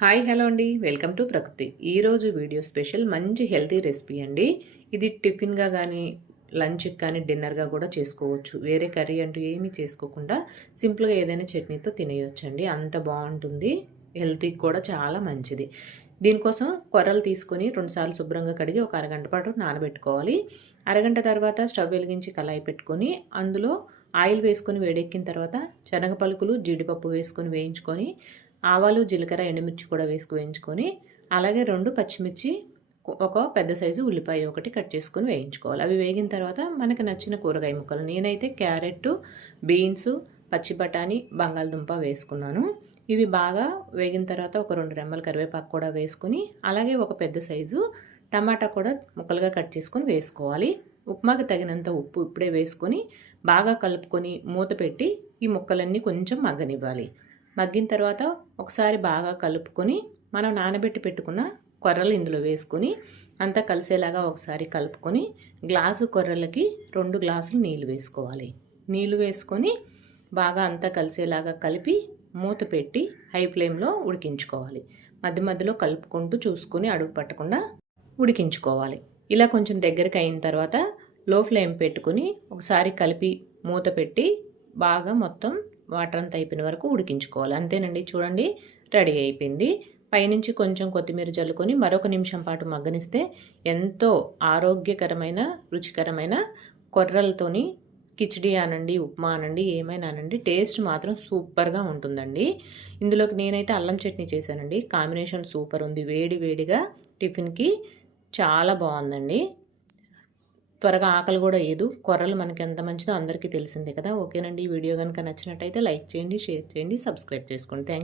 Hi hello అండి, welcome to ప్రకృతి. ఈరోజు వీడియో స్పెషల్ మంచి హెల్తీ రెసిపీ అండి. ఇది టిఫిన్గా కానీ లంచ్కి కానీ డిన్నర్గా కూడా చేసుకోవచ్చు. వేరే కర్రీ అంటూ ఏమీ చేసుకోకుండా సింపుల్గా ఏదైనా చట్నీతో తినేయొచ్చండి. అంత బాగుంటుంది, హెల్తీకి కూడా చాలా మంచిది. దీనికోసం కొర్రలు తీసుకొని 2 సార్లు శుభ్రంగా కడిగి ఒక అరగంట పాటు నానబెట్టుకోవాలి. అరగంట తర్వాత స్టవ్ వెలిగించి కళాయి పెట్టుకొని అందులో ఆయిల్ వేసుకొని వేడెక్కిన తర్వాత శనగ పలుకులు జీడిపప్పు వేసుకొని వేయించుకొని ఆవాలు జీలకర్ర ఎండుమిర్చి కూడా వేయించుకొని అలాగే 2 పచ్చిమిర్చి ఒక పెద్ద సైజు ఉల్లిపాయ ఒకటి కట్ చేసుకొని వేయించుకోవాలి. అవి వేగిన తర్వాత మనకు నచ్చిన కూరగాయ ముక్కలు నేనైతే క్యారెట్, బీన్స్, పచ్చి బఠానీ, బంగాళదుంప వేసుకున్నాను. ఇవి బాగా వేగిన తర్వాత ఒక 2 రెమ్మల కరివేపాకు కూడా వేసుకొని అలాగే ఒక పెద్ద సైజు టమాటా కూడా ముక్కలుగా కట్ చేసుకొని వేసుకోవాలి. ఉప్మాకి తగినంత ఉప్పు ఇప్పుడే వేసుకొని బాగా కలుపుకొని మూత పెట్టి ఈ ముక్కలన్నీ కొంచెం మగ్గనివ్వాలి. మగ్గిన తర్వాత ఒకసారి బాగా కలుపుకొని మనం నానబెట్టి పెట్టుకున్న కొర్రలు ఇందులో వేసుకొని అంతా కలిసేలాగా ఒకసారి కలుపుకొని గ్లాసు కొర్రలకి 2 గ్లాసులు నీళ్ళు వేసుకోవాలి. నీళ్ళు వేసుకొని బాగా అంతా కలిసేలాగా కలిపి మూత పెట్టి హై ఫ్లేమ్లో ఉడికించుకోవాలి. మధ్య మధ్యలో కలుపుకుంటూ చూసుకొని అడుగు పట్టకుండా ఉడికించుకోవాలి. ఇలా కొంచెం దగ్గరికి అయిన తర్వాత లో ఫ్లేమ్ పెట్టుకుని ఒకసారి కలిపి మూత పెట్టి బాగా మొత్తం వాటర్ అంతా అయిపోయిన వరకు ఉడికించుకోవాలి. అంతేనండి, చూడండి రెడీ అయిపోయింది. పైనుంచి కొంచెం కొత్తిమీర జల్లుకొని మరొక నిమిషం పాటు మగ్గనిస్తే ఎంతో ఆరోగ్యకరమైన రుచికరమైన కొర్రలతోని కిచిడి అనండి, ఉప్మా అనండి, ఏమైనా అనండి, టేస్ట్ మాత్రం సూపర్గా ఉంటుందండి. ఇందులోకి నేనైతే అల్లం చట్నీ చేశానండి. కాంబినేషన్ సూపర్ ఉంది. వేడి వేడిగా టిఫిన్కి చాలా బాగుందండి. త్వరగా ఆకలి కూడా ఏదు. కొర్రలు మనకి ఎంత మంచిదో అందరికీ తెలిసిందే కదా. ఓకేనండి, ఈ వీడియో కనుక నచ్చినట్టయితే లైక్ చేయండి, షేర్ చేయండి, సబ్స్క్రైబ్ చేసుకోండి. థ్యాంక్